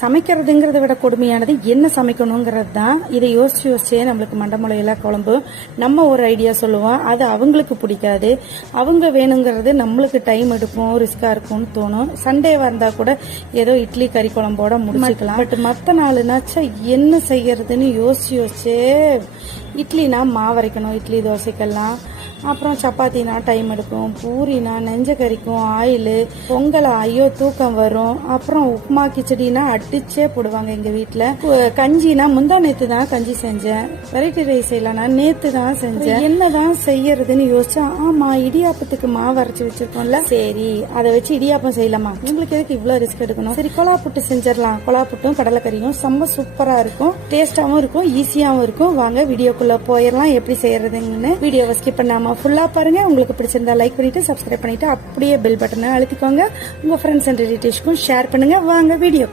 சமைக்கிறதுங்கிறத விட கொடுமையானது என்ன சமைக்கணுங்கிறது தான். இதை யோசிச்சே நம்மளுக்கு மண்டமுளையில குழம்பு. நம்ம ஒரு ஐடியா சொல்லுவோம், அது அவங்களுக்கு பிடிக்காது. அவங்க வேணுங்கிறது நம்மளுக்கு டைம் எடுக்கும், ரிஸ்கா இருக்கும்னு தோணும். சண்டேவா இருந்தா கூட ஏதோ இட்லி கறி குழம்போட முடிச்சுக்கலாம். பட் மற்ற நாளுனாச்சா என்ன செய்யறதுன்னு யோசிச்சே இட்லினா மாவரைக்கணும், இட்லி தோசைக்கெல்லாம். அப்புறம் சப்பாத்தினா டைம் எடுக்கும், பூரினா நெஞ்ச கறிக்கும், ஆயில், பொங்கலா ஐயோ தூக்கம் வரும். அப்புறம் உப்புமா கிச்சடினா அடிச்சே போடுவாங்க எங்க வீட்டுல. கஞ்சினா முந்தா நேத்து தான் கஞ்சி செஞ்சேன். வெரைட்டி ரைஸ் செய்யலாம் நேத்து தான் செஞ்சேன். என்னதான் செய்யறதுன்னு யோசிச்சா, ஆமா இடியாப்பத்துக்கு மாவு அரைச்சு வச்சிருக்கோம்ல, சரி அதை வச்சு இடியாப்பம் செய்யலாமா, உங்களுக்கு எதுக்கு இவ்வளவு ரிஸ்க் எடுக்கணும், சரி கொலா புட்டு செஞ்சிடலாம். கொலா புட்டும் கடலைக்கறியும் செம்ம சூப்பரா இருக்கும், டேஸ்டாவும் இருக்கும், ஈஸியாவும் இருக்கும். வாங்க வீடியோக்குள்ள போயிடலாம். எப்படி செய்யறதுன்னு வீடியோவை ஸ்கிப் பண்ணாம ஃபுல்லா பாருங்க. உங்களுக்கு பிடிச்சிருந்தா லைக் பண்ணிட்டு சப்ஸ்கிரைப் பண்ணிட்டு அப்படியே பெல் பட்டனை அழுத்திக்கோங்க. உங்க ஃப்ரெண்ட்ஸ் அண்ட் ரிலேட்டிவ்ஸ்க்கும் ஷேர் பண்ணுங்க. வாங்க வீடியோ